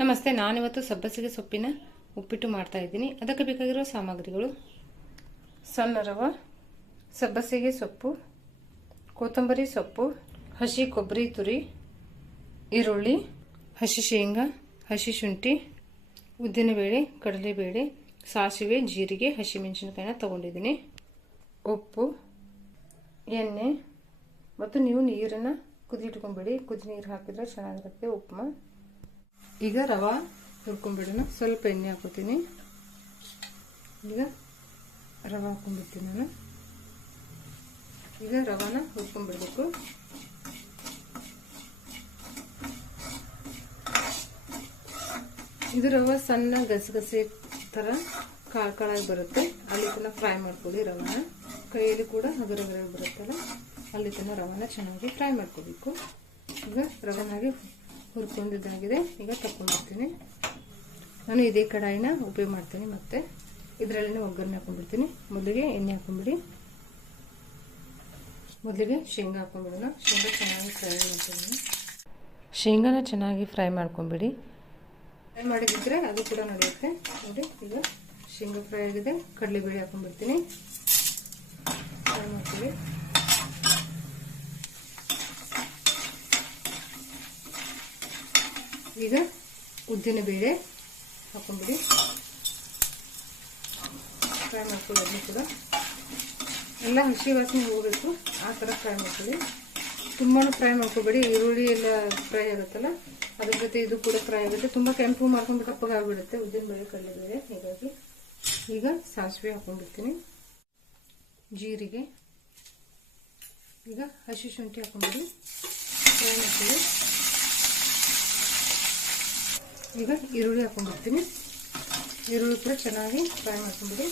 ನಮಸ್ತೆ, ನಾನಿವತ್ತು ಸಬ್ಬಸಿಗೆ ಸೊಪ್ಪಿನ ಉಪ್ಪಿಟ್ಟು ಮಾಡ್ತಾ ಇದ್ದೀನಿ. ಅದಕ್ಕೆ ಬೇಕಾಗಿರೋ ಸಾಮಗ್ರಿಗಳು. ಸಣ್ಣ ರವ, ಸಬ್ಬಸಿಗೆ ಸೊಪ್ಪು, ಕೊತ್ತಂಬರಿ ಸೊಪ್ಪು, ಹಸಿ ಕೊಬ್ಬರಿ ತುರಿ, ಈರುಳ್ಳಿ, ಹಸಿ ಶೇಂಗಾ, ಹಸಿ ಶುಂಠಿ, ಉದ್ದಿನಬೇಳೆ, ಕಡಲೆಬೇಳೆ, ಸಾಸಿವೆ, ಜೀರಿಗೆ ಹಸಿಮೆಣಸಿನಕಾಯಿನ ತೊಗೊಂಡಿದ್ದೀನಿ. ಉಪ್ಪು, ಎಣ್ಣೆ ಮತ್ತು ನೀವು ನೀರನ್ನು ಕುದಿಟ್ಕೊಂಬಿಡಿ ಕುದಿ ನೀರು ಹಾಕಿದರೆ ಚೆನ್ನಾಗಿರುತ್ತೆ ಉಪ್ಪು ಈಗ ರವೆ ಹುರ್ಕೊಂಡ್ಬಿಡೋಣ. ಸ್ವಲ್ಪ ಎಣ್ಣೆ ಹಾಕೋತೀನಿ ಈಗ ರವೆ ಹಾಕೊಂಡ್ಬಿಡ್ತೀನಿ ನಾನು. ಈಗ ರವಾನ ಹುರ್ಕೊಂಡ್ಬಿಡ್ಬೇಕು. ಇದು ರವೆ ಸಣ್ಣ ಗಸಗಸೆ ಥರ ಕಾಳು ಕಾಳಾಗಿ ಬರುತ್ತೆ. ಅಲ್ಲಿ ತನಕ ಫ್ರೈ ಮಾಡ್ಕೊಳ್ಳಿ ರವಾನ. ಕೈಯಲ್ಲಿ ಕೂಡ ಹಗರ ಹಗರಾಗಿ ಬರುತ್ತಲ್ಲ, ಅಲ್ಲಿ ತನಕ ರವಾನ ಚೆನ್ನಾಗಿ ಫ್ರೈ ಮಾಡ್ಕೋಬೇಕು. ಈಗ ರವನಾಗಿ ಹುರ್ಕೊಂಡಿದ್ದಾಗಿದೆ. ಈಗ ತಗೊಂಡಿರ್ತೀನಿ ನಾನು ಇದೇ ಕಡಾಯಿನ ಉಪಯೋಗ ಮಾಡ್ತೀನಿ ಮತ್ತೆ ಇದರಲ್ಲಿ ಒಗ್ಗರಣೆ ಹಾಕೊಂಡ್ಬಿಡ್ತೀನಿ. ಮೊದಲಿಗೆ ಎಣ್ಣೆ ಹಾಕೊಂಡ್ಬಿಡಿ. ಮೊದಲಿಗೆ ಶೇಂಗಾ ಹಾಕೊಂಡ್ಬಿಡೋಣ. ಶೇಂಗಾ ಚೆನ್ನಾಗಿ ಫ್ರೈ ಮಾಡ್ತೀನಿ ಶೇಂಗಾನ ಚೆನ್ನಾಗಿ ಫ್ರೈ ಮಾಡ್ಕೊಂಬಿಡಿ ಫ್ರೈ ಮಾಡಿದ್ರೆ ಅದು ಕೂಡ ನಡೆಯುತ್ತೆ. ನೋಡಿ, ಈಗ ಶೇಂಗಾ ಫ್ರೈ ಆಗಿದೆ. ಕಡಲೆಬೇಳೆ ಹಾಕೊಂಡ್ಬಿಡ್ತೀನಿ. ಫ್ರೈ ಮಾಡ್ಕೊಳ್ಳಿ. ಈಗ ಉದ್ದಿನ ಬೇಳೆ ಹಾಕೊಂಡ್ಬಿಡಿ. ಫ್ರೈ ಮಾಡ್ಕೊಳ್ಳಿ, ಅದನ್ನು ಕೂಡ. ಎಲ್ಲ ಹಸಿ ವಾಸನೆ ಹೋಗಬೇಕು, ಆ ಥರ ಫ್ರೈ ಮಾಡ್ಕೊಳ್ಳಿ. ತುಂಬಾ ಫ್ರೈ ಮಾಡ್ಕೊಬೇಡಿ, ಈರುಳ್ಳಿ ಎಲ್ಲ ಫ್ರೈ ಆಗುತ್ತಲ್ಲ, ಅದ್ರ ಜೊತೆ ಇದು ಕೂಡ ಫ್ರೈ ಆಗುತ್ತೆ. ತುಂಬ ಕೆಂಪು ಮಾಡ್ಕೊಂಡು ಕಪ್ಪಗಾಗ್ಬಿಡುತ್ತೆ ಉದ್ದಿನ ಬೇಳೆ ಹೀಗಾಗಿ ಈಗ ಸಾಸಿವೆ ಹಾಕೊಂಡಿರ್ತೀನಿ ಜೀರಿಗೆ. ಈಗ ಹಸಿ ಶುಂಠಿ ಹಾಕೊಂಡ್ಬಿಡಿ. ಫ್ರೈ ಮಾಡ್ಕೊಳ್ಳಿ. ಈಗ ಈರುಳ್ಳಿ ಹಾಕೊಂಡ್ಬಿಡ್ತೀನಿ ಈರುಳ್ಳಿ ಕೂಡ ಚೆನ್ನಾಗಿ ಫ್ರೈ ಮಾಡ್ಕೊಂಬಿಡಿ.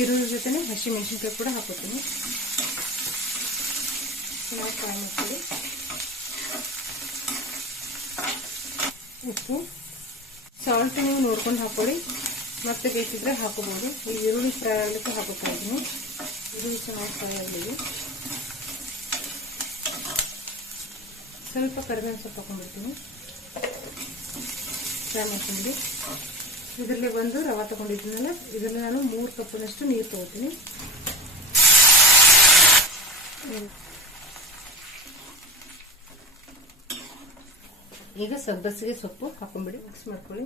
ಈರುಳ್ಳಿ ಜೊತೆನೆ ಹಸಿ ಮೆಣಸಿನ್ಕಾಯಿ ಕೂಡ ಹಾಕೋತೀನಿ. ಚೆನ್ನಾಗಿ ಫ್ರೈ ಮಾಡ್ಕೊಳ್ಳಿ. ಉಪ್ಪು ಸಾಲ್ಟ್ ನೀವು ನೋಡ್ಕೊಂಡು ಹಾಕೊಳ್ಳಿ. ಮತ್ತೆ ಬೇಕಿದ್ರೆ ಹಾಕೋಬಹುದು ಈ ಈರುಳ್ಳಿ ಫ್ರೈ ಆಗಲಿಕ್ಕೆ ಹಾಕೋತಾ ಇದ್ದೀನಿ. ಈರುಳ್ಳಿ ಚೆನ್ನಾಗಿ ಫ್ರೈ ಆಗಲಿ ಸ್ವಲ್ಪ ಕರಿಬೇವಿನ ಸೊಪ್ಪು ಹಾಕೊಂಡ್ಬಿಡ್ತೀನಿ ಫ್ರೈ ಇದರಲ್ಲಿ ಬಂದು ರವೆ ತಗೊಂಡಿದ್ದೀನಲ್ಲ ಇದರಲ್ಲಿ ನಾನು ಮೂರು ಕಪ್ಪಿನಷ್ಟು ನೀರು ತಗೋತೀನಿ. ಈಗ ಸಬ್ಬಸಿಗೆ ಸೊಪ್ಪು ಹಾಕೊಂಡ್ಬಿಡಿ ಮಿಕ್ಸ್ ಮಾಡ್ಕೊಳ್ಳಿ.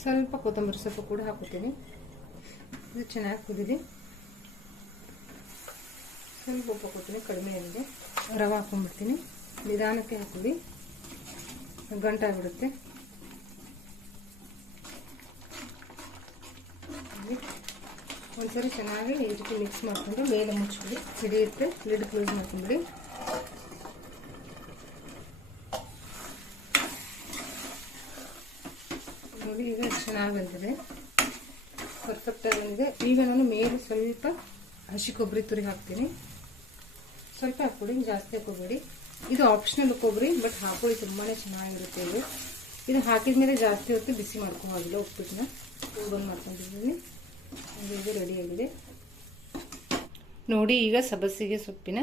ಸ್ವಲ್ಪ ಕೊತ್ತಂಬರಿ ಸೊಪ್ಪು ಕೂಡ ಹಾಕೋತೀನಿ. ಇದು ಚೆನ್ನಾಗಿ ಕುದಿದಿ ಸ್ವಲ್ಪ ಉಪ್ಪು ಹಾಕೋತೀನಿ ಕಡಿಮೆ ಎಣ್ಣೆಗೆ. ರವೆ ಹಾಕೊಂಡ್ಬಿಡ್ತೀನಿ ನಿಧಾನಕ್ಕೆ ಹಾಕೊಳ್ಳಿ ಗಂಟಾಗ್ಬಿಡುತ್ತೆ ಒಂದ್ಸರಿ ಚೆನ್ನಾಗಿ ಈ ರೀತಿ ಮಿಕ್ಸ್ ಮಾಡ್ಕೊಂಡು ಮೇಲೆ ಮುಚ್ಚಿಬಿಡಿ. ಹಿಡಿಯುತ್ತೆ. ಲಿಡ್ ಕ್ಲೋಸ್ ಮಾಡ್ಕೊಂಬಿಡಿ. ನೋಡಿ, ಈಗ ಚೆನ್ನಾಗಿ ಬಂದಿದೆ. ಪರ್ಫೆಕ್ಟ್ ಆಗಿ ಬಂದಿದೆ. ಈಗ ನಾನು ಮೇಲೆ ಸ್ವಲ್ಪ ಹಸಿ ಕೊಬ್ಬರಿ ತುರಿ ಹಾಕ್ತೀನಿ. ಸ್ವಲ್ಪ ಹಾಕ್ಕೊಡಿ ಜಾಸ್ತಿ ಹಾಕೋಬೇಡಿ. ಇದು ಆಪ್ಷನಲ್ ಕೊಬ್ಬರಿ ಬಟ್ ಹಾಕೊಳ್ಳಿ ತುಂಬಾ ಚೆನ್ನಾಗಿರುತ್ತೆ ಇದು. ಇದು ಹಾಕಿದ ಮೇಲೆ ಜಾಸ್ತಿ ಹೊತ್ತು ಬಿಸಿ ಮಾಡ್ಕೋ ಹಾಗಿಲ್ಲ ಉಪ್ಪಿಟ್ಟನ್ನ ಬಂದು ಮಾಡ್ಕೊಂಡಿದ್ದೀನಿ. ಇದು ರೆಡಿಯಾಗಿದೆ ನೋಡಿ, ಈಗ ಸಬಸಿಗೆ ಸೊಪ್ಪಿನ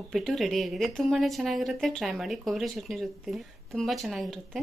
ಉಪ್ಪಿಟ್ಟು ರೆಡಿಯಾಗಿದೆ ತುಂಬಾ ಚೆನ್ನಾಗಿರುತ್ತೆ. ಟ್ರೈ ಮಾಡಿ. ಕೊಬ್ಬರಿ ಚಟ್ನಿ ಜೊತೆ ತುಂಬ ಚೆನ್ನಾಗಿರುತ್ತೆ.